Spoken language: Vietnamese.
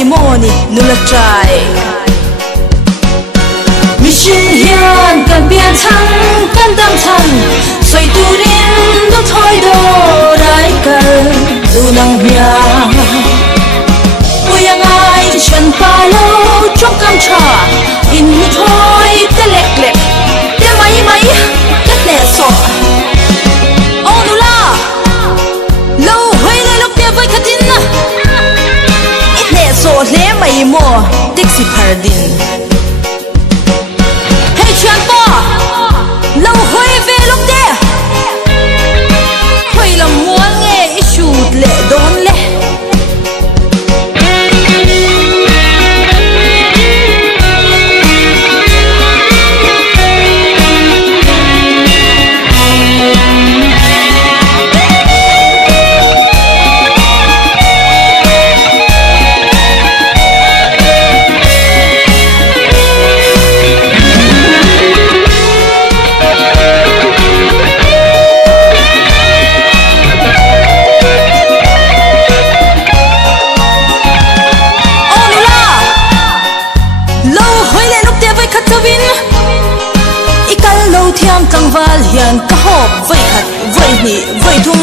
mai moni nula trai mission hian kan pian chang kan dam chang soi turin do thoi do rai kal du nang bia uyang ai chen pa lo trong cam cha in thoi te lek lek te mai kat le so o nula lo hoi le lok te vai khatin na it le so le mai mo taxi paradin chuan to lâu hoi về lúc đê hoi làm muốn nghe shoot lệ đón lệ thiam tang val hian ka hop vai khat vai ni vai thum